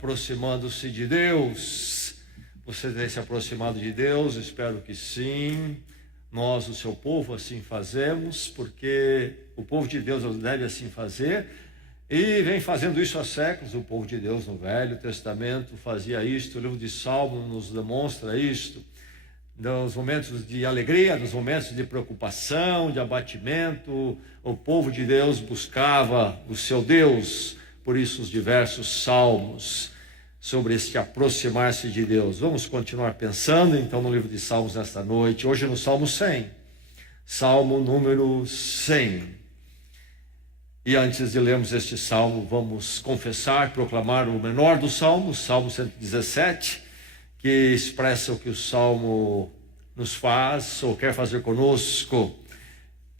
aproximando-se de Deus. Você tem se aproximado de Deus? Espero que sim. Nós, o seu povo, assim fazemos, porque o povo de Deus deve assim fazer, e vem fazendo isso há séculos. O povo de Deus no Velho Testamento fazia isto, o livro de Salmos nos demonstra isto. Nos momentos de alegria, nos momentos de preocupação, de abatimento, o povo de Deus buscava o seu Deus. Por isso os diversos salmos sobre este aproximar-se de Deus. Vamos continuar pensando então no livro de Salmos nesta noite, hoje no Salmo 100, Salmo número 100. E antes de lermos este salmo, vamos confessar, proclamar o menor dos salmos, Salmo 117, que expressa o que o salmo nos faz ou quer fazer conosco.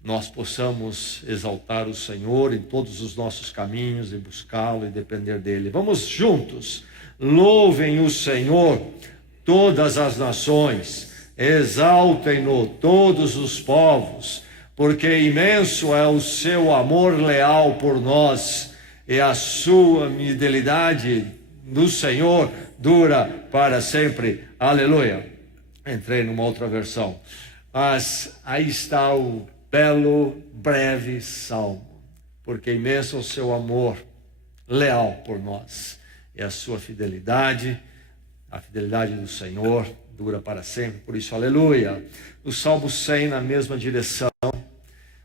Nós possamos exaltar o Senhor em todos os nossos caminhos e buscá-lo e depender dele. Vamos juntos. Louvem o Senhor todas as nações, exaltem-no todos os povos, porque imenso é o seu amor leal por nós, e a sua fidelidade do Senhor dura para sempre. Aleluia. Entrei numa outra versão, mas aí está o belo, breve salmo, porque imenso é o seu amor leal por nós. E a sua fidelidade, a fidelidade do Senhor dura para sempre, por isso, aleluia. O Salmo 100 na mesma direção,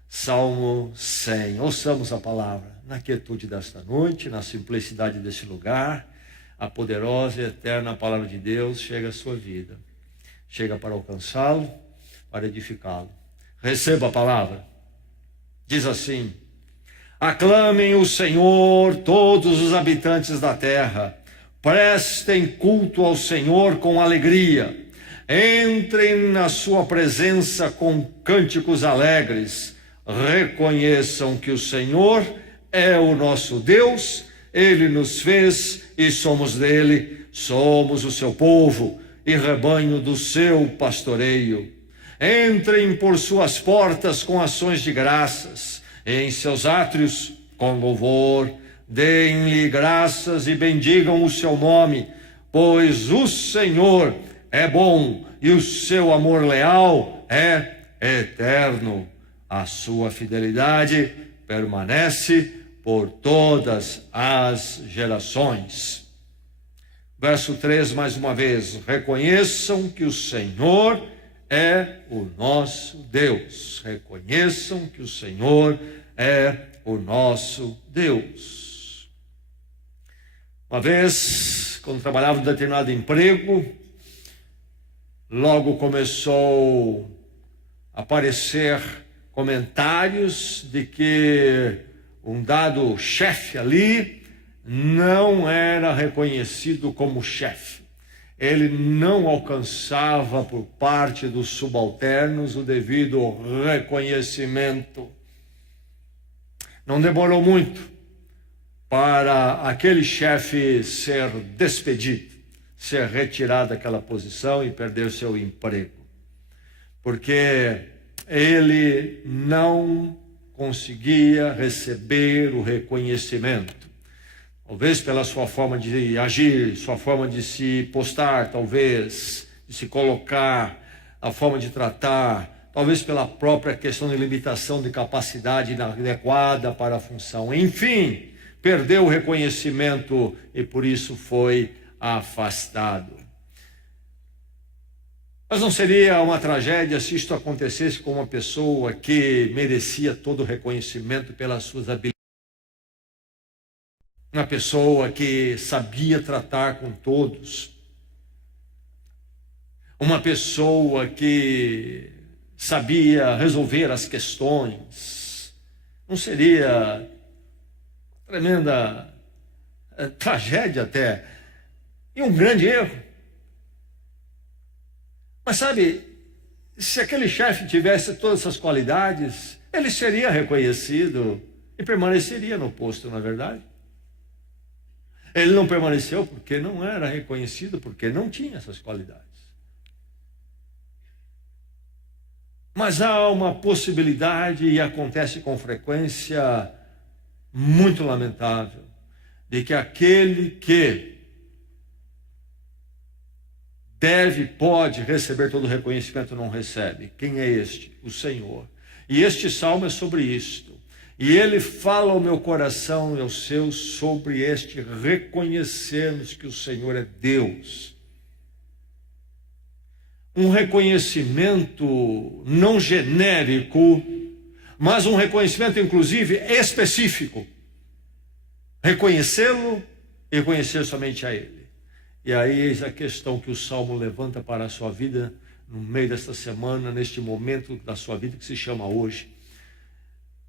Salmo 100. Ouçamos a palavra na quietude desta noite, na simplicidade deste lugar. A poderosa e eterna palavra de Deus chega à sua vida, chega para alcançá-lo, para edificá-lo. Receba a palavra. Diz assim: aclamem o Senhor todos os habitantes da terra, prestem culto ao Senhor com alegria, entrem na sua presença com cânticos alegres, reconheçam que o Senhor é o nosso Deus, Ele nos fez e somos dele, somos o seu povo e rebanho do seu pastoreio. Entrem por suas portas com ações de graças, em seus átrios com louvor, deem-lhe graças e bendigam o seu nome, pois o Senhor é bom e o seu amor leal é eterno. A sua fidelidade permanece por todas as gerações. Verso 3, mais uma vez: reconheçam que o Senhor é o nosso Deus. Reconheçam que o Senhor é o nosso Deus. Uma vez, quando trabalhava em determinado emprego, logo começou a aparecer comentários de que um dado chefe ali não era reconhecido como chefe. Ele não alcançava por parte dos subalternos o devido reconhecimento. Não demorou muito para aquele chefe ser despedido, ser retirado daquela posição e perder seu emprego, porque ele não conseguia receber o reconhecimento. Talvez pela sua forma de agir, sua forma de se postar, talvez de se colocar, a forma de tratar, talvez pela própria questão de limitação de capacidade inadequada para a função. Enfim, perdeu o reconhecimento e por isso foi afastado. Mas não seria uma tragédia se isto acontecesse com uma pessoa que merecia todo o reconhecimento pelas suas habilidades? Uma pessoa que sabia tratar com todos, uma pessoa que sabia resolver as questões. Não seria tremenda tragédia até, e um grande erro? Mas sabe, se aquele chefe tivesse todas essas qualidades, ele seria reconhecido e permaneceria no posto, não é verdade? Ele não permaneceu porque não era reconhecido, porque não tinha essas qualidades. Mas há uma possibilidade, e acontece com frequência muito lamentável, de que aquele que pode receber todo o reconhecimento, não recebe. Quem é este? O Senhor. E este salmo é sobre isto. E ele fala ao meu coração e ao seu sobre este reconhecermos que o Senhor é Deus. Um reconhecimento não genérico, mas um reconhecimento inclusive específico. Reconhecê-lo e reconhecer somente a Ele. E aí eis a questão que o Salmo levanta para a sua vida no meio desta semana, neste momento da sua vida que se chama hoje.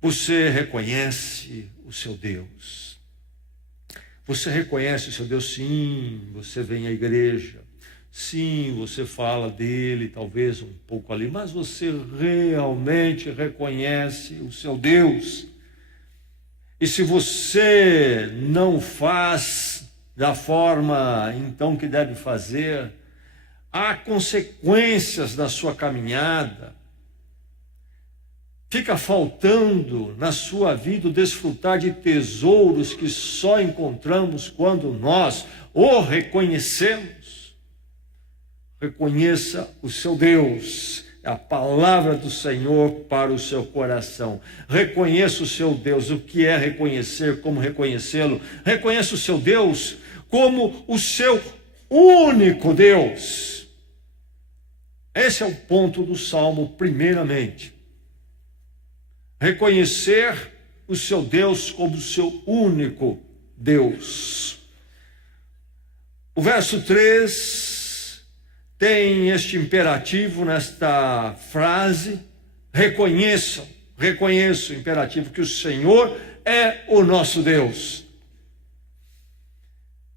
Você reconhece o seu Deus. Você reconhece o seu Deus, sim, você vem à igreja. Sim, você fala dele, talvez um pouco ali, mas você realmente reconhece o seu Deus. E se você não faz da forma então que deve fazer, há consequências da sua caminhada. Fica faltando na sua vida o desfrutar de tesouros que só encontramos quando nós o reconhecemos. Reconheça o seu Deus, a palavra do Senhor para o seu coração. Reconheça o seu Deus. O que é reconhecer? Como reconhecê-lo? Reconheça o seu Deus como o seu único Deus. Esse é o ponto do Salmo, primeiramente. Reconhecer o seu Deus como o seu único Deus. O verso 3 tem este imperativo nesta frase: reconheçam, reconheço o imperativo que o Senhor é o nosso Deus.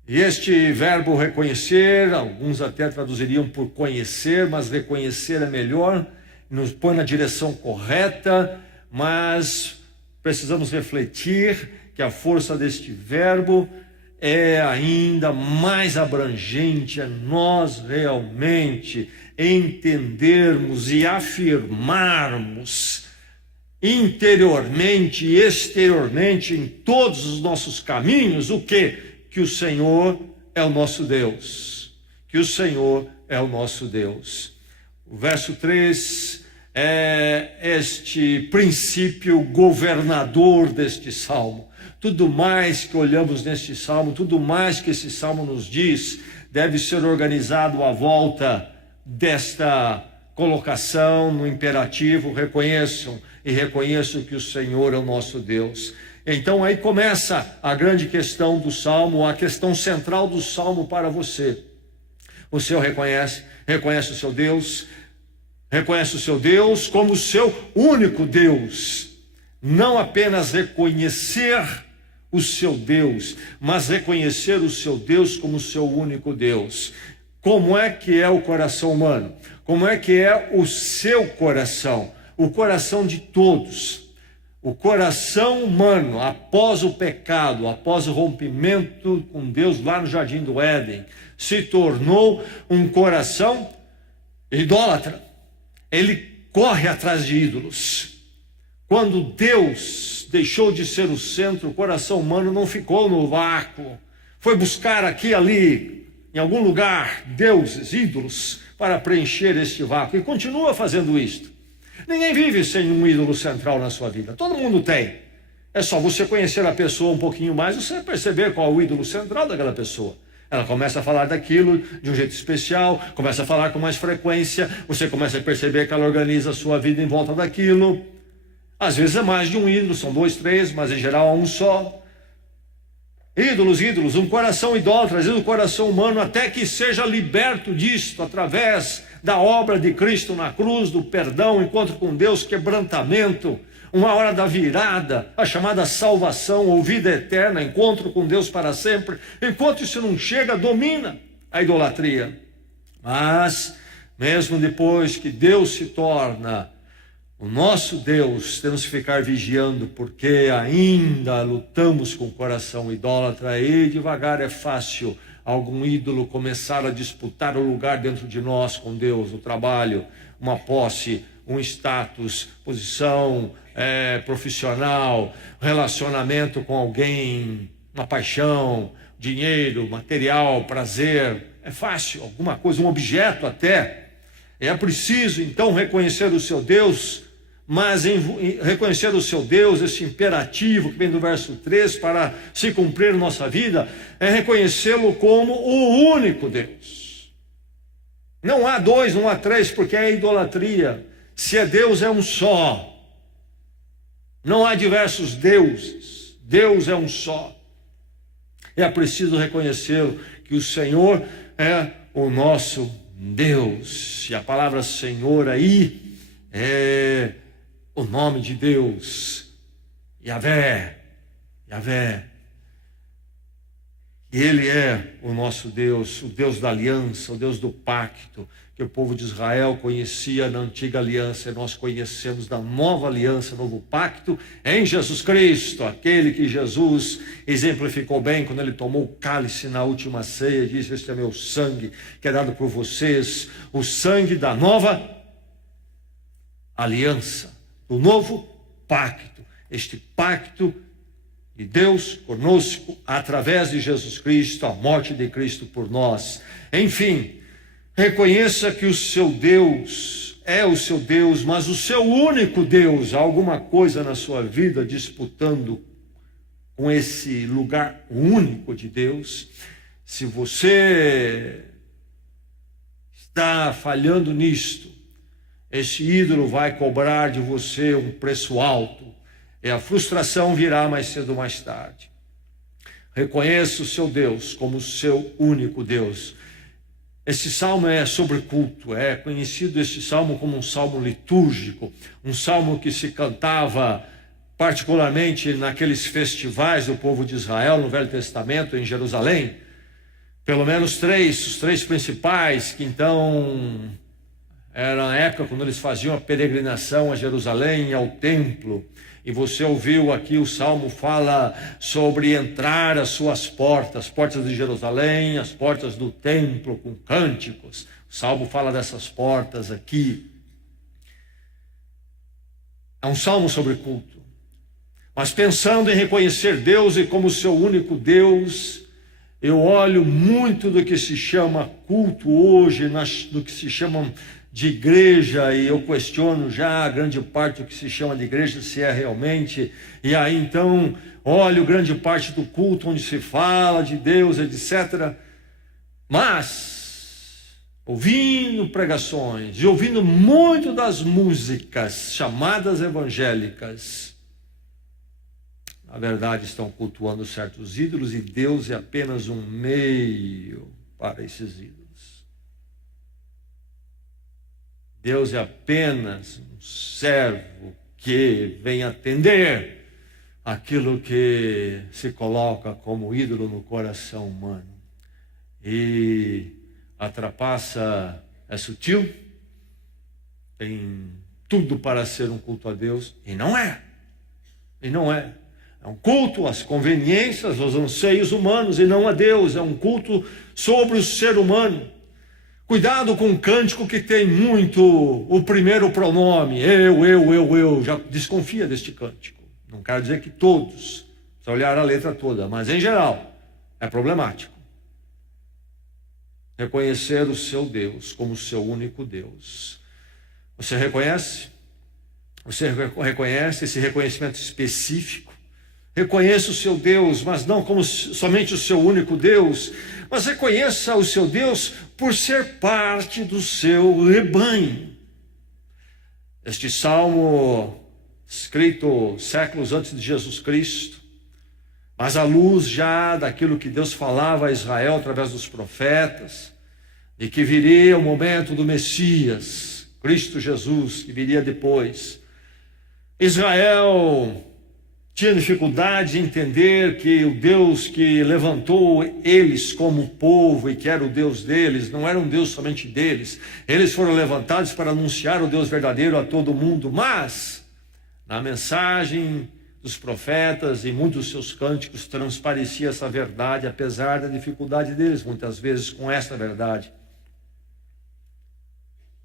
E este verbo reconhecer, alguns até traduziriam por conhecer, mas reconhecer é melhor, nos põe na direção correta, mas precisamos refletir que a força deste verbo é ainda mais abrangente, é nós realmente entendermos e afirmarmos interiormente e exteriormente em todos os nossos caminhos o quê? Que o Senhor é o nosso Deus, que o Senhor é o nosso Deus. O verso 3 é este princípio governador deste salmo. Tudo mais que olhamos neste salmo, tudo mais que esse salmo nos diz, deve ser organizado à volta desta colocação no imperativo: reconheçam e reconheçam que o Senhor é o nosso Deus. Então aí começa a grande questão do salmo, a questão central do salmo para você. Você o reconhece o seu Deus, reconhece o seu Deus como o seu único Deus. Não apenas reconhecer o seu Deus, mas reconhecer o seu Deus como o seu único Deus. Como é que é o coração humano? Como é que é o seu coração? O coração de todos. O coração humano, após o pecado, após o rompimento com Deus lá no Jardim do Éden, se tornou um coração idólatra. Ele corre atrás de ídolos. Quando Deus deixou de ser o centro, o coração humano não ficou no vácuo. Foi buscar aqui e ali, em algum lugar, deuses, ídolos, para preencher este vácuo. E continua fazendo isto. Ninguém vive sem um ídolo central na sua vida. Todo mundo tem. É só você conhecer a pessoa um pouquinho mais, você vai perceber qual é o ídolo central daquela pessoa. Ela começa a falar daquilo de um jeito especial, começa a falar com mais frequência, você começa a perceber que ela organiza a sua vida em volta daquilo. Às vezes é mais de um ídolo, são 2, 3, mas em geral é um só. Ídolos, um coração idólatra, às vezes o coração humano, até que seja liberto disto, através da obra de Cristo na cruz, do perdão, encontro com Deus, quebrantamento, uma hora da virada, a chamada salvação ou vida eterna, encontro com Deus para sempre. Enquanto isso não chega, domina a idolatria. Mas, mesmo depois que Deus se torna o nosso Deus, temos que ficar vigiando, porque ainda lutamos com o coração idólatra e devagar é fácil algum ídolo começar a disputar o lugar dentro de nós com Deus, o trabalho, uma posse, um status, posição profissional, relacionamento com alguém, uma paixão, dinheiro, material, prazer, É fácil, alguma coisa, um objeto até. É preciso, então, reconhecer o seu Deus, mas reconhecer o seu Deus, esse imperativo que vem do verso 3, para se cumprir nossa vida, é reconhecê-lo como o único Deus. Não há dois, não há três, porque é idolatria. Se é Deus, é um só. Não há diversos deuses. Deus é um só. É preciso reconhecê-lo, que o Senhor é o nosso Deus. E a palavra Senhor aí é o nome de Deus, Yahvé, Yahvé. Ele é o nosso Deus, o Deus da aliança, o Deus do pacto, que o povo de Israel conhecia na antiga aliança, e nós conhecemos da nova aliança, novo pacto, em Jesus Cristo, aquele que Jesus exemplificou bem quando ele tomou o cálice na última ceia e disse: este é meu sangue, que é dado por vocês, o sangue da nova aliança, do novo pacto, este pacto de Deus conosco, através de Jesus Cristo, a morte de Cristo por nós. Enfim, reconheça que o seu Deus é o seu Deus, mas o seu único Deus. Há alguma coisa na sua vida disputando com esse lugar único de Deus? Se você está falhando nisto, esse ídolo vai cobrar de você um preço alto, e a frustração virá mais cedo ou mais tarde. Reconheça o seu Deus como o seu único Deus. Esse salmo é sobre culto, é conhecido este salmo como um salmo litúrgico, um salmo que se cantava particularmente naqueles festivais do povo de Israel no Velho Testamento, em Jerusalém. Pelo menos três, os três principais, que então era a época quando eles faziam a peregrinação a Jerusalém e ao templo. E você ouviu aqui, o Salmo fala sobre entrar às suas portas, as portas de Jerusalém, as portas do templo, com cânticos. O Salmo fala dessas portas aqui. É um salmo sobre culto. Mas pensando em reconhecer Deus e como seu único Deus, eu olho muito do que se chama culto hoje, do que se chama de igreja, e eu questiono já a grande parte do que se chama de igreja, se é realmente, e aí então olho grande parte do culto onde se fala de Deus, etc. Mas, ouvindo pregações e ouvindo muito das músicas chamadas evangélicas, na verdade estão cultuando certos ídolos, e Deus é apenas um meio para esses ídolos. Deus é apenas um servo que vem atender aquilo que se coloca como ídolo no coração humano. E a trapaça é sutil, tem tudo para ser um culto a Deus, e não é. E não é. É um culto às conveniências, aos anseios humanos, e não a Deus. É um culto sobre o ser humano. Cuidado com o cântico que tem muito o primeiro pronome, eu. Já desconfia deste cântico. Não quero dizer que todos, precisa olhar a letra toda, mas em geral é problemático. Reconhecer o seu Deus como o seu único Deus. Você reconhece? Você reconhece esse reconhecimento específico? Reconheça o seu Deus, mas não como somente o seu único Deus, mas reconheça o seu Deus por ser parte do seu rebanho. Este salmo, escrito séculos antes de Jesus Cristo, mas à luz já daquilo que Deus falava a Israel através dos profetas, de que viria o momento do Messias, Cristo Jesus, que viria depois. Israel tinha dificuldade de entender que o Deus que levantou eles como povo e que era o Deus deles, não era um Deus somente deles. Eles foram levantados para anunciar o Deus verdadeiro a todo mundo, mas na mensagem dos profetas e muitos dos seus cânticos transparecia essa verdade, apesar da dificuldade deles, muitas vezes, com essa verdade.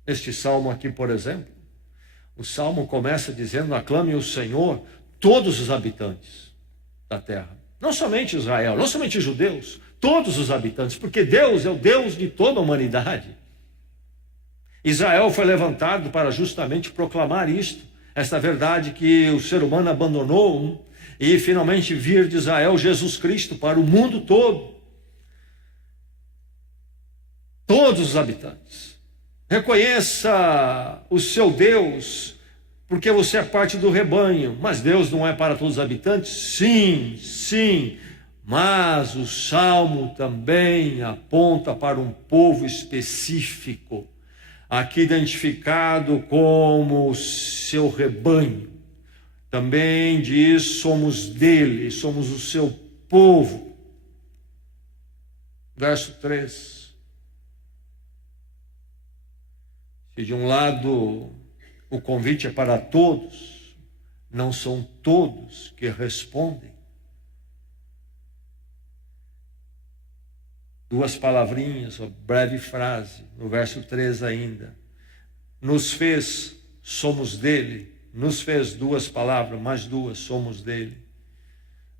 Este salmo aqui, por exemplo, o salmo começa dizendo: aclame o Senhor todos os habitantes da terra. Não somente Israel, não somente judeus, todos os habitantes, porque Deus é o Deus de toda a humanidade. Israel foi levantado para justamente proclamar isto, esta verdade que o ser humano abandonou, e finalmente vir de Israel Jesus Cristo para o mundo todo. Todos os habitantes. Reconheça o seu Deus, porque você é parte do rebanho. Mas Deus não é para todos os habitantes? Sim, sim. Mas o Salmo também aponta para um povo específico, aqui identificado como o seu rebanho. Também diz: somos dele, somos o seu povo. Verso 3. Se de um lado o convite é para todos, não são todos que respondem. Duas palavrinhas, uma breve frase, no verso 3 ainda. Nos fez, somos dele. Nos fez, duas palavras, mais duas, somos dele.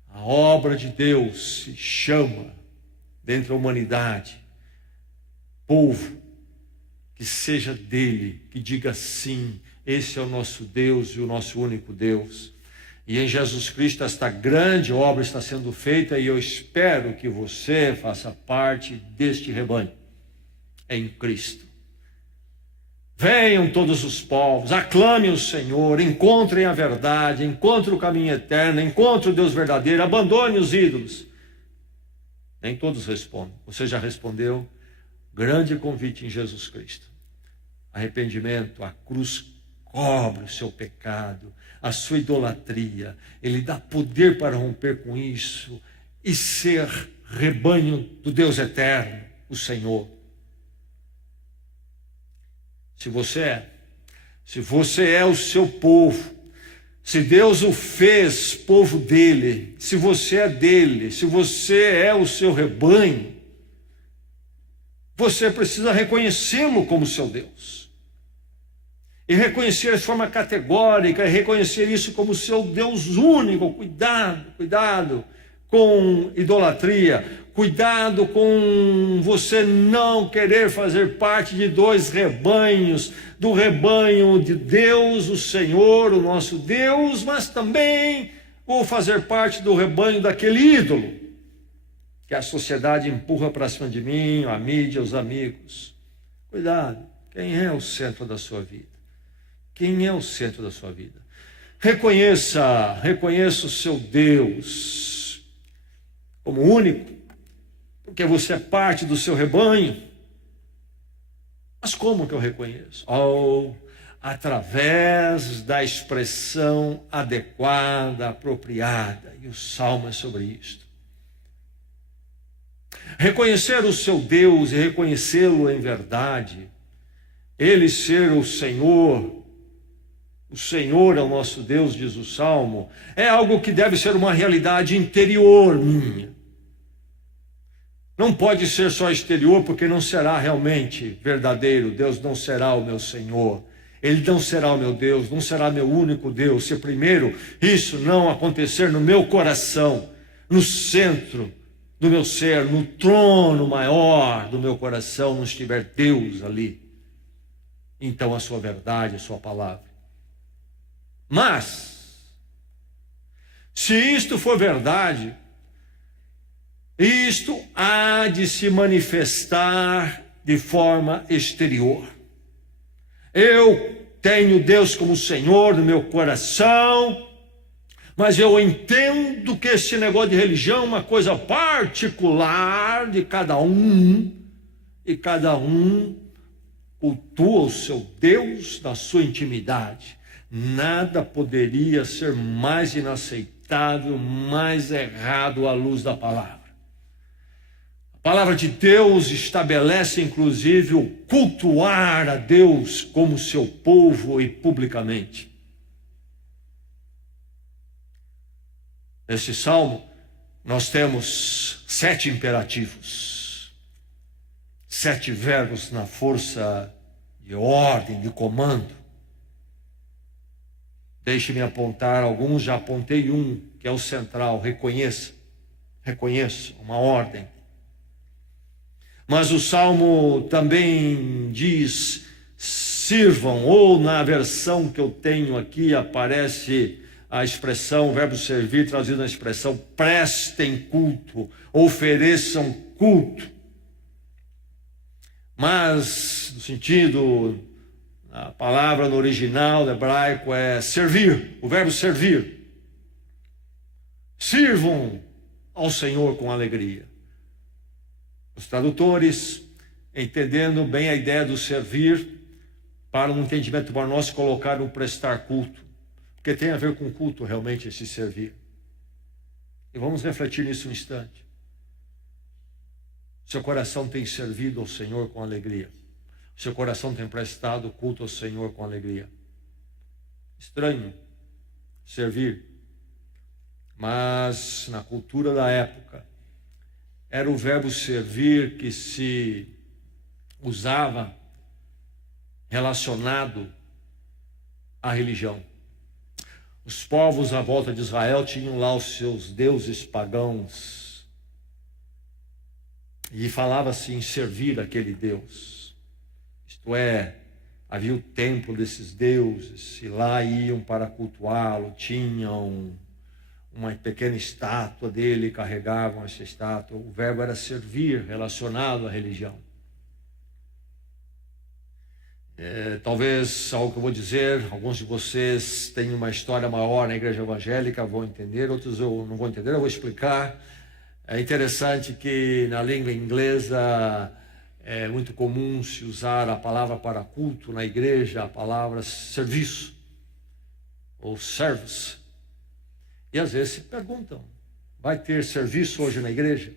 A obra de Deus se chama, dentro da humanidade, povo que seja dele, que diga sim, esse é o nosso Deus e o nosso único Deus. E em Jesus Cristo esta grande obra está sendo feita, e eu espero que você faça parte deste rebanho, em Cristo. Venham todos os povos, aclamem o Senhor, encontrem a verdade, encontrem o caminho eterno, encontrem o Deus verdadeiro, abandone os ídolos. Nem todos respondem. Você já respondeu? Grande convite em Jesus Cristo. Arrependimento, a cruz cobre o seu pecado, a sua idolatria. Ele dá poder para romper com isso e ser rebanho do Deus eterno, o Senhor. Se você é o seu povo, se Deus o fez povo dele, se você é dele, se você é o seu rebanho, você precisa reconhecê-lo como seu Deus. E reconhecer de forma categórica, e reconhecer isso como seu Deus único. Cuidado com idolatria. Cuidado com você não querer fazer parte de dois rebanhos. Do rebanho de Deus, o Senhor, o nosso Deus, mas também ou fazer parte do rebanho daquele ídolo que a sociedade empurra para cima de mim, a mídia, os amigos. Cuidado, quem é o centro da sua vida? Quem é o centro da sua vida? Reconheça o seu Deus como único, porque você é parte do seu rebanho. Mas como que eu reconheço? Através da expressão adequada, apropriada. E o Salmo é sobre isto. Reconhecer o seu Deus e reconhecê-lo em verdade, ele ser o Senhor é o nosso Deus, diz o Salmo, é algo que deve ser uma realidade interior minha. Não pode ser só exterior, porque não será realmente verdadeiro. Deus não será o meu Senhor, ele não será o meu Deus, não será meu único Deus, se primeiro isso não acontecer no meu coração, no centro do meu ser, no trono maior do meu coração, não estiver Deus ali. Então a sua verdade, a sua palavra. Mas, se isto for verdade, isto há de se manifestar de forma exterior. Eu tenho Deus como Senhor no meu coração, mas eu entendo que esse negócio de religião é uma coisa particular de cada um, e cada um cultua o seu Deus na sua intimidade. Nada poderia ser mais inaceitável, mais errado à luz da palavra. A palavra de Deus estabelece, inclusive, o cultuar a Deus como seu povo e publicamente. Nesse salmo, nós temos 7 imperativos, 7 verbos na força de ordem, de comando. Deixe-me apontar alguns, já apontei um, que é o central: reconheça. reconheça, uma ordem. Mas o Salmo também diz, sirvam, ou na versão que eu tenho aqui aparece a expressão, o verbo servir, traduzido na expressão, prestem culto, ofereçam culto. Mas, no sentido, a palavra no original, no hebraico, é servir, o verbo servir. Sirvam ao Senhor com alegria. Os tradutores, entendendo bem a ideia do servir, para um entendimento para nós, colocaram o prestar culto, porque tem a ver com culto realmente esse servir. E vamos refletir nisso um instante. Seu coração tem servido ao Senhor com alegria. Seu coração tem prestado culto ao Senhor com alegria. Estranho servir, mas na cultura da época era o verbo servir que se usava relacionado à religião. Os povos à volta de Israel tinham lá os seus deuses pagãos e falava-se em servir aquele Deus. Isto é, havia o templo desses deuses e lá iam para cultuá-lo, tinham uma pequena estátua dele, carregavam essa estátua. O verbo era servir, relacionado à religião. Talvez algo que eu vou dizer, alguns de vocês têm uma história maior na igreja evangélica, vão entender, outros eu não vou entender, eu vou explicar. É interessante que na língua inglesa é muito comum se usar a palavra para culto na igreja, a palavra serviço ou service. E às vezes se perguntam, vai ter serviço hoje na igreja?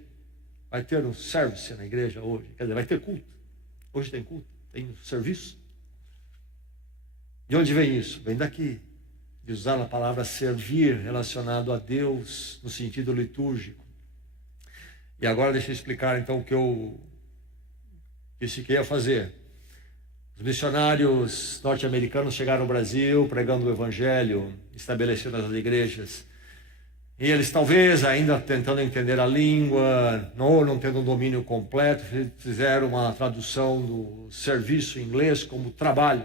Vai ter um service na igreja hoje? Quer dizer, vai ter culto? Hoje tem culto, tem serviço? De onde vem isso? Vem daqui, de usar a palavra servir relacionado a Deus no sentido litúrgico. E agora deixa eu explicar então o que eu disse que ia fazer. Os missionários norte-americanos chegaram ao Brasil pregando o evangelho, estabelecendo as igrejas. E eles talvez ainda tentando entender a língua, não tendo um domínio completo, fizeram uma tradução do serviço em inglês como trabalho.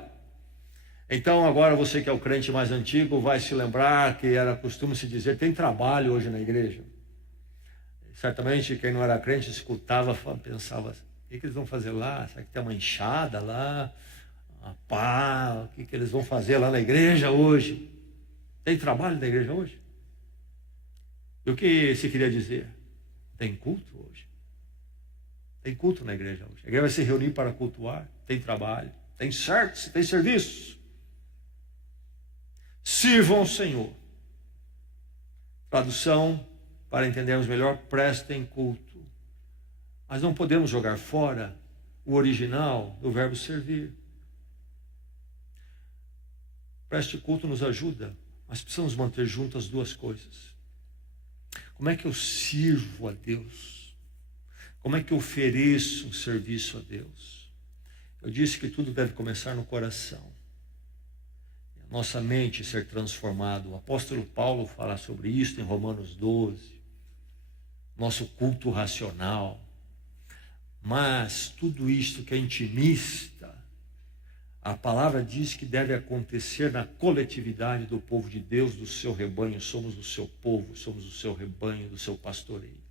Então agora você que é o crente mais antigo vai se lembrar que era costume se dizer, tem trabalho hoje na igreja. Certamente quem não era crente escutava, pensava, o que eles vão fazer lá? Será que tem uma enxada lá? O que eles vão fazer lá na igreja hoje? Tem trabalho na igreja hoje? E o que se queria dizer? Tem culto hoje. Tem culto na igreja hoje. A igreja vai se reunir para cultuar. Tem trabalho. Tem serviço. Tem serviço. Sirvam ao Senhor. Tradução, para entendermos melhor, prestem culto. Mas não podemos jogar fora o original do verbo servir. Preste culto nos ajuda, mas precisamos manter juntas duas coisas. Como é que eu sirvo a Deus? Como é que eu ofereço um serviço a Deus? Eu disse que tudo deve começar no coração. A nossa mente ser transformada. O apóstolo Paulo fala sobre isso em Romanos 12. Nosso culto racional. Mas tudo isto que é intimista, a palavra diz que deve acontecer na coletividade do povo de Deus, do seu rebanho. Somos do seu povo, somos do seu rebanho, do seu pastoreio.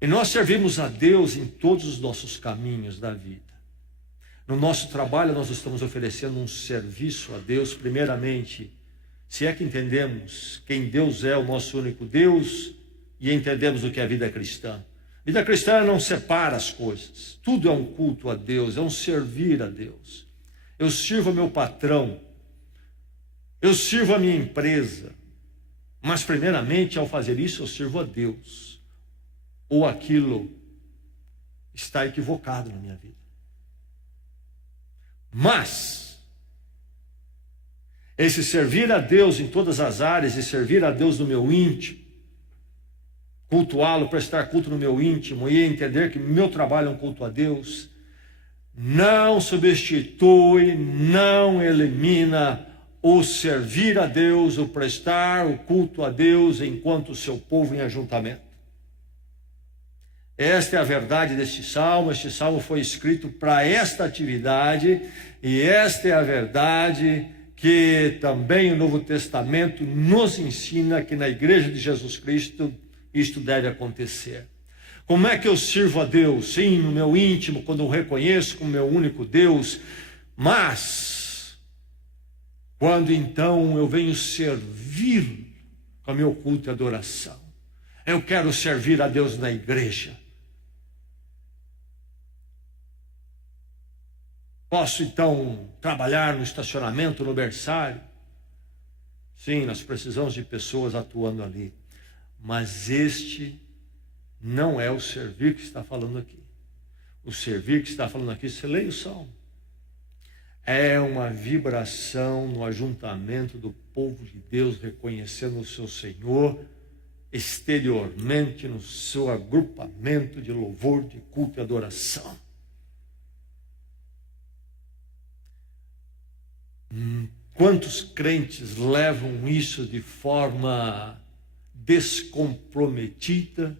E nós servimos a Deus em todos os nossos caminhos da vida. No nosso trabalho nós estamos oferecendo um serviço a Deus, primeiramente, se é que entendemos quem Deus é, o nosso único Deus, e entendemos o que é a vida cristã. Vida cristã não separa as coisas. Tudo é um culto a Deus, é um servir a Deus. Eu sirvo ao meu patrão. Eu sirvo a minha empresa. Mas primeiramente, ao fazer isso, eu sirvo a Deus. Ou aquilo está equivocado na minha vida. Mas esse servir a Deus em todas as áreas e servir a Deus no meu íntimo, cultuá-lo, prestar culto no meu íntimo e entender que meu trabalho é um culto a Deus, não substitui, não elimina o servir a Deus, o prestar o culto a Deus enquanto o seu povo em ajuntamento. Esta é a verdade deste salmo. Este salmo foi escrito para esta atividade, e esta é a verdade que também o Novo Testamento nos ensina que na Igreja de Jesus Cristo isto deve acontecer. Como é que eu sirvo a Deus? Sim, no meu íntimo, quando eu reconheço como meu único Deus, mas quando então eu venho servir com o meu culto e adoração, eu quero servir a Deus na igreja. Posso então trabalhar no estacionamento, no berçário? Sim, nós precisamos de pessoas atuando ali. Mas este não é o servir que está falando aqui. O servir que está falando aqui, você leia o salmo, é uma vibração no ajuntamento do povo de Deus, reconhecendo o seu Senhor exteriormente no seu agrupamento de louvor, de culto e adoração. Quantos crentes levam isso de forma descomprometida?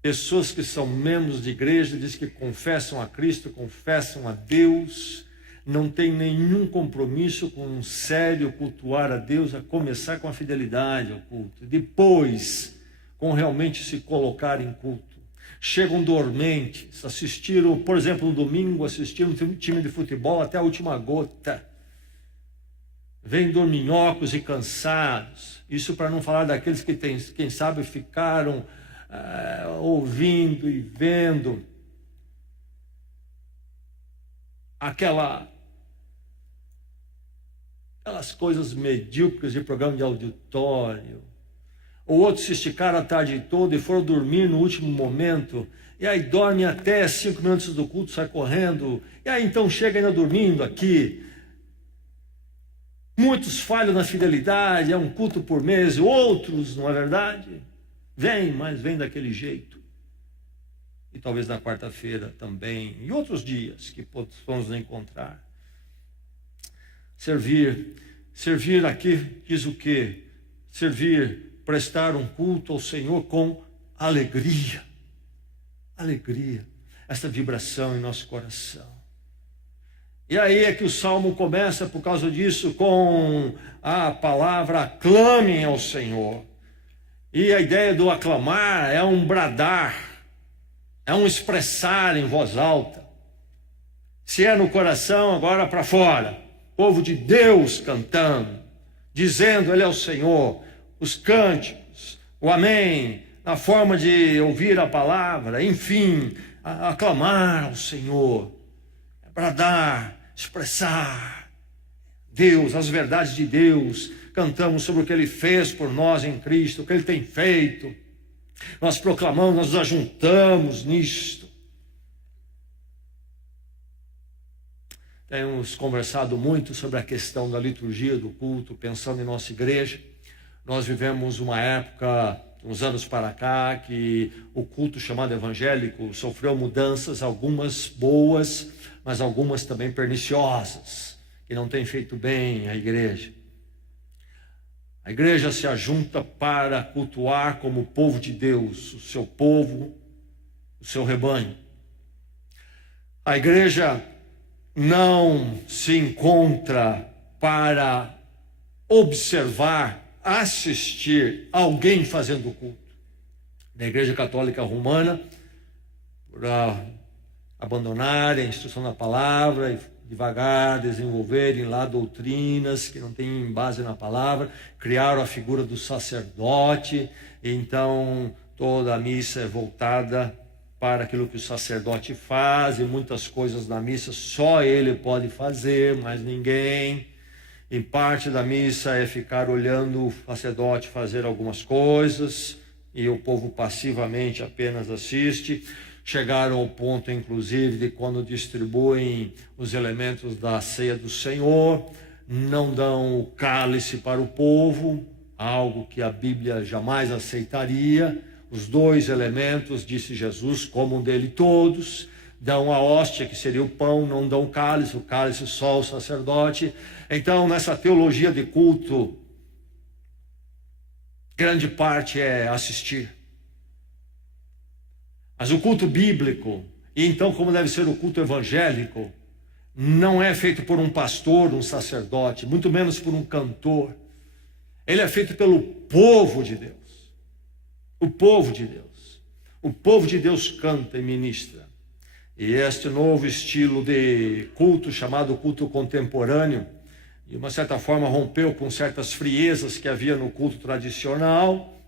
Pessoas que são membros de igreja, dizem que confessam a Cristo, confessam a Deus, não tem nenhum compromisso com um sério cultuar a Deus, a começar com a fidelidade ao culto, depois com realmente se colocar em culto. Chegam dormentes, assistiram, por exemplo, no domingo, assistiram um time de futebol até a última gota. Vêm dorminhocos e cansados. Isso para não falar daqueles que, quem sabe, ficaram ouvindo e vendo aquelas coisas medíocres de programa de auditório. Ou outros se esticaram a tarde toda e foram dormir no último momento, e aí dorme até 5 minutos do culto, sai correndo, e aí então chega ainda dormindo aqui. Muitos falham na fidelidade, é um culto por mês, outros, não é verdade? Vem, mas vem daquele jeito. E talvez na quarta-feira também, e outros dias que possamos encontrar. Servir aqui diz o quê? Servir, prestar um culto ao Senhor com alegria. Alegria, essa vibração em nosso coração. E aí é que o Salmo começa, por causa disso, com a palavra aclamem ao Senhor. E a ideia do aclamar é um bradar, é um expressar em voz alta. Se é no coração, agora para fora. Povo de Deus cantando, dizendo Ele é o Senhor. Os cânticos, o amém, na forma de ouvir a palavra, enfim, aclamar ao Senhor, bradar, expressar Deus, as verdades de Deus. Cantamos sobre o que Ele fez por nós em Cristo, o que Ele tem feito. Nós proclamamos, nós nos ajuntamos nisto. Temos conversado muito sobre a questão da liturgia do culto, pensando em nossa igreja. Nós vivemos uma época, uns anos para cá, que o culto chamado evangélico sofreu mudanças, algumas boas, mas algumas também perniciosas, que não têm feito bem à igreja. A igreja se ajunta para cultuar como povo de Deus, o seu povo, o seu rebanho. A igreja não se encontra para observar, assistir alguém fazendo o culto. Na Igreja Católica Romana, por abandonarem a instrução da palavra e devagar desenvolverem lá doutrinas que não têm base na palavra, criaram a figura do sacerdote, e então toda a missa é voltada para aquilo que o sacerdote faz, e muitas coisas na missa só ele pode fazer, mas ninguém. Em parte da missa é ficar olhando o sacerdote fazer algumas coisas, e o povo passivamente apenas assiste. Chegaram ao ponto, inclusive, de quando distribuem os elementos da ceia do Senhor, não dão o cálice para o povo, algo que a Bíblia jamais aceitaria. Os 2 elementos, disse Jesus, comam dele todos. dão a hóstia, que seria o pão, não dão o cálice só o sacerdote. Então, nessa teologia de culto, grande parte é assistir. Mas o culto bíblico, e então como deve ser o culto evangélico, não é feito por um pastor, um sacerdote, muito menos por um cantor. Ele é feito pelo povo de Deus. O povo de Deus. O povo de Deus canta e ministra. E este novo estilo de culto, chamado culto contemporâneo, de uma certa forma rompeu com certas friezas que havia no culto tradicional,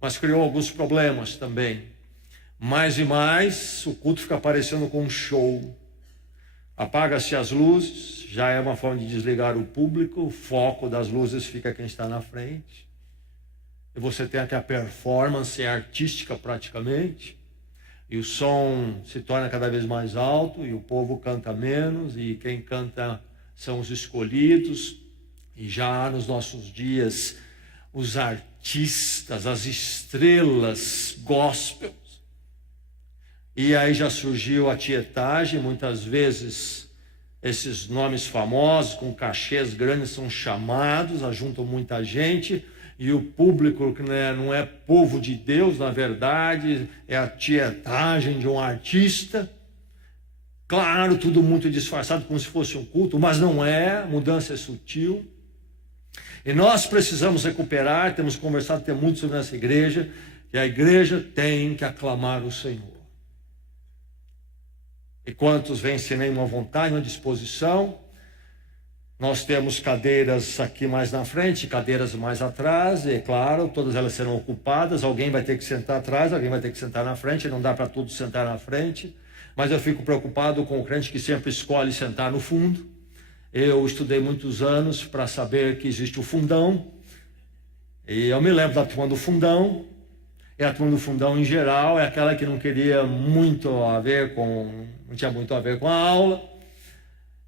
mas criou alguns problemas também. Mais e mais, o culto fica parecendo com um show. Apaga-se as luzes, já é uma forma de desligar o público, o foco das luzes fica quem está na frente. E você tem aqui a performance artística praticamente, e o som se torna cada vez mais alto, e o povo canta menos, e quem canta são os escolhidos. E já nos nossos dias, os artistas, as estrelas gospel. E aí já surgiu a tietagem, muitas vezes esses nomes famosos, com cachês grandes, são chamados, ajuntam muita gente, e o público, que não é povo de Deus, na verdade, é a tietagem de um artista. Claro, tudo muito disfarçado, como se fosse um culto, mas não é, a mudança é sutil. E nós precisamos recuperar, temos conversado até muito sobre essa igreja, que a igreja tem que aclamar o Senhor. E quantos vêm sem nenhuma vontade, nenhuma disposição? Nós temos cadeiras aqui mais na frente, cadeiras mais atrás, e claro, todas elas serão ocupadas, alguém vai ter que sentar atrás, alguém vai ter que sentar na frente, não dá para todos sentar na frente, mas eu fico preocupado com o crente que sempre escolhe sentar no fundo. Eu estudei muitos anos para saber que existe o fundão, e eu me lembro da turma do fundão. E a turma do fundão, em geral, é aquela que não queria muito a ver com, não tinha muito a ver com a aula.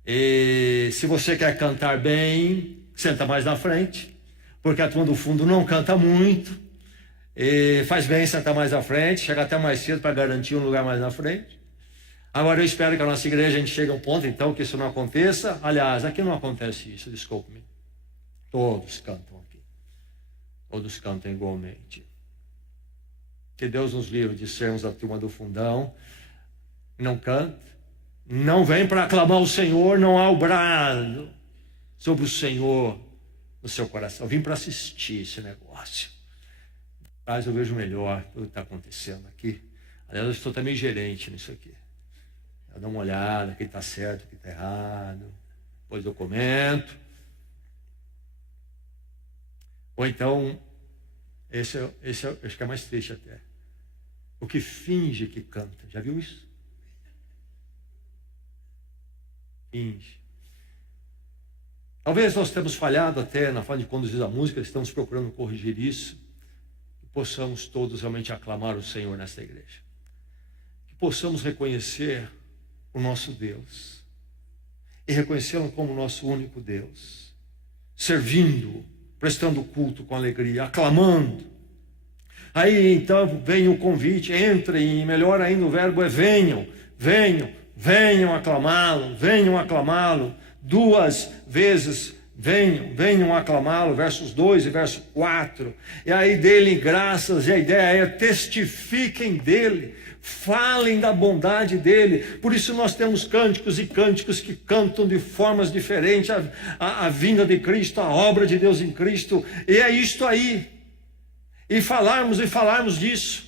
E se você quer cantar bem, senta mais na frente, porque a turma do fundo não canta muito. E faz bem sentar mais na frente, chega até mais cedo para garantir um lugar mais na frente. Agora eu espero que a nossa igreja a gente chegue a um ponto, então, que isso não aconteça. Aliás, aqui não acontece isso, desculpe-me. Todos cantam aqui. Todos cantam igualmente. Que Deus nos livre de sermos a turma do fundão. Não canta, não vem para aclamar o Senhor, não há o brado sobre o Senhor no seu coração. Eu vim para assistir esse negócio. Mas eu vejo melhor tudo que está acontecendo aqui. Aliás, eu estou também gerente nisso aqui. Eu dou uma olhada, quem está certo, quem está errado. Depois eu comento. Ou então, esse acho que é mais triste até. O que finge que canta. Já viu isso? Finge. Talvez nós tenhamos falhado até na forma de conduzir a música, estamos procurando corrigir isso. Que possamos todos realmente aclamar o Senhor nesta igreja. Que possamos reconhecer o nosso Deus. E reconhecê-lo como nosso único Deus. Servindo, prestando culto com alegria, aclamando. Aí então vem o convite, entrem, e melhor ainda o verbo é venham, venham, venham aclamá-lo, venham aclamá-lo, 2 vezes venham, venham aclamá-lo, versos 2 e verso 4, e aí dê-lhe graças, e a ideia é testifiquem dele, falem da bondade dele. Por isso nós temos cânticos e cânticos que cantam de formas diferentes a vinda de Cristo, a obra de Deus em Cristo, e é isto aí. E falarmos disso.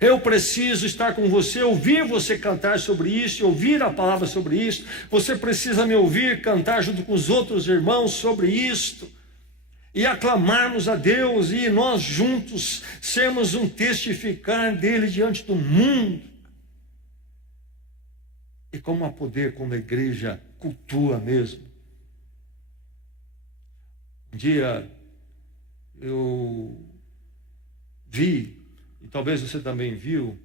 Eu preciso estar com você, ouvir você cantar sobre isso, ouvir a palavra sobre isso. Você precisa me ouvir cantar junto com os outros irmãos sobre isto. E aclamarmos a Deus e nós juntos sermos um testificar dele diante do mundo. E como há poder, como a igreja cultua mesmo. Um dia eu vi, e talvez você também viu,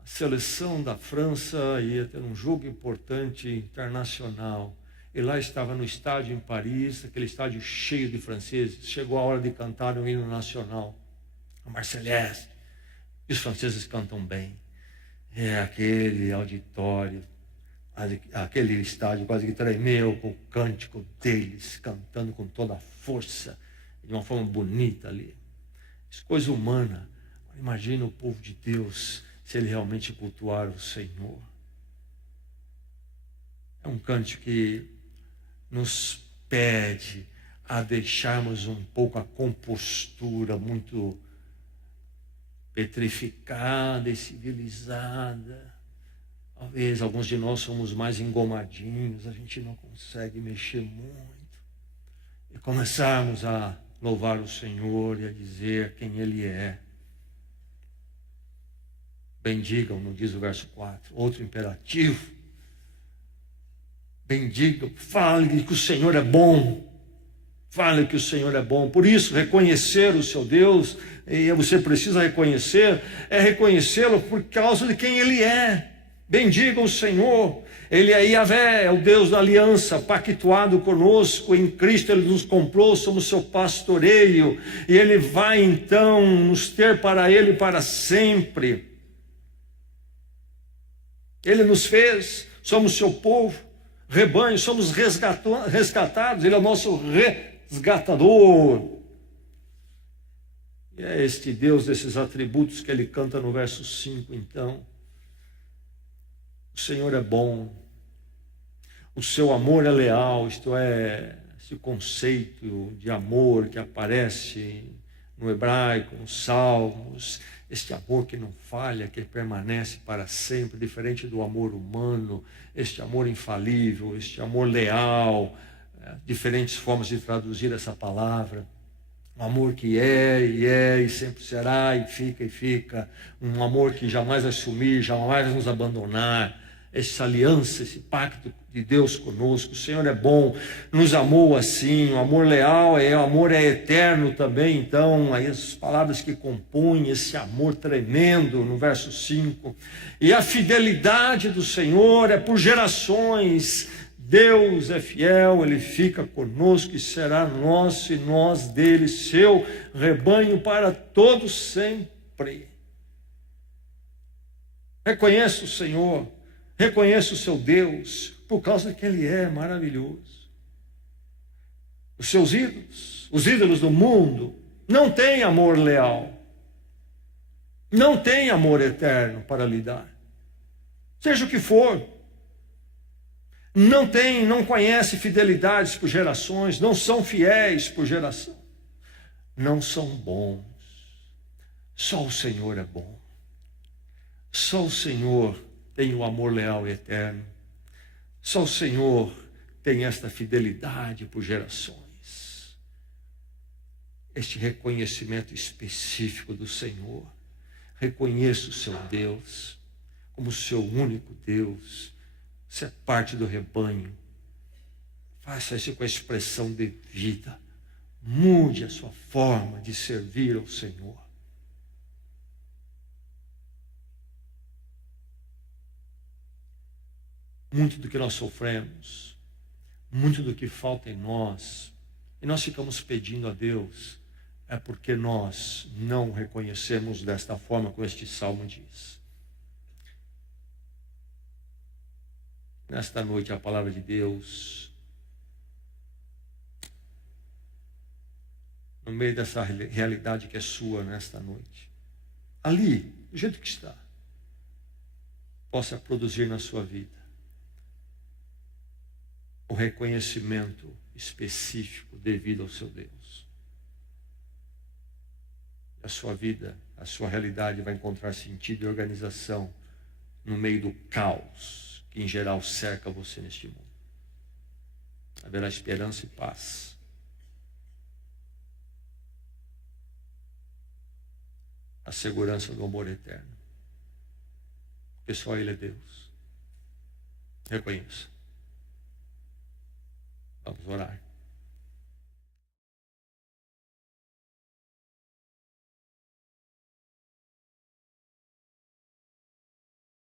a seleção da França ia ter um jogo importante internacional. E lá estava no estádio em Paris, aquele estádio cheio de franceses. Chegou a hora de cantar o hino nacional, a Marseillaise. E os franceses cantam bem. É aquele auditório, aquele estádio quase que tremeu com o cântico deles, cantando com toda a força, de uma forma bonita ali. Isso é coisa humana. Imagina o povo de Deus se ele realmente cultuar o Senhor. É um cântico que nos pede a deixarmos um pouco a compostura muito petrificada e civilizada. Talvez alguns de nós somos mais engomadinhos, a gente não consegue mexer muito. E começarmos a louvar o Senhor e a dizer quem Ele é. Bendigam-no, diz o verso 4, outro imperativo. Bendigam, fale que o Senhor é bom. Fale que o Senhor é bom. Por isso, reconhecer o seu Deus, e você precisa reconhecer, é reconhecê-lo por causa de quem Ele é. Bendiga o Senhor. Ele é Yahvé, é o Deus da aliança, pactuado conosco. Em Cristo Ele nos comprou, somos seu pastoreio. E Ele vai então nos ter para Ele para sempre. Ele nos fez, somos seu povo, rebanho, somos resgatados. Ele é o nosso resgatador. E é este Deus desses atributos que Ele canta no verso 5, então. O Senhor é bom, o seu amor é leal, isto é, esse conceito de amor que aparece no hebraico, nos salmos, este amor que não falha, que permanece para sempre, diferente do amor humano, este amor infalível, este amor leal, diferentes formas de traduzir essa palavra. Um amor que é e sempre será e fica, um amor que jamais vai sumir, jamais vai nos abandonar. Essa aliança, esse pacto de Deus conosco, o Senhor é bom, nos amou assim, o amor leal, o amor é eterno também. Então, aí as palavras que compõem esse amor tremendo no verso 5, e a fidelidade do Senhor é por gerações. Deus é fiel, Ele fica conosco e será nosso e nós dele, seu rebanho para todos sempre. Reconheça o Senhor. Reconheça o seu Deus, por causa que Ele é maravilhoso. Os seus ídolos, os ídolos do mundo, não têm amor leal. Não têm amor eterno para lhe dar. Seja o que for. Não conhece fidelidades por gerações, não são fiéis por geração. Não são bons. Só o Senhor é bom. Só o Senhor tem o amor leal e eterno. Só o Senhor tem esta fidelidade por gerações. Este reconhecimento específico do Senhor. Reconheça o seu Deus como seu único Deus. Você é parte do rebanho. Faça isso com a expressão devida. Mude a sua forma de servir ao Senhor. Muito do que nós sofremos, muito do que falta em nós, e nós ficamos pedindo a Deus, é porque nós não reconhecemos desta forma como este salmo diz. Nesta noite a palavra de Deus, no meio dessa realidade que é sua nesta noite, ali, do jeito que está, possa produzir na sua vida o reconhecimento específico devido ao seu Deus. A sua vida, a sua realidade vai encontrar sentido e organização no meio do caos que em geral cerca você neste mundo. Haverá esperança e paz. A segurança do amor eterno. Porque só Ele é Deus. Reconheça. Vamos orar.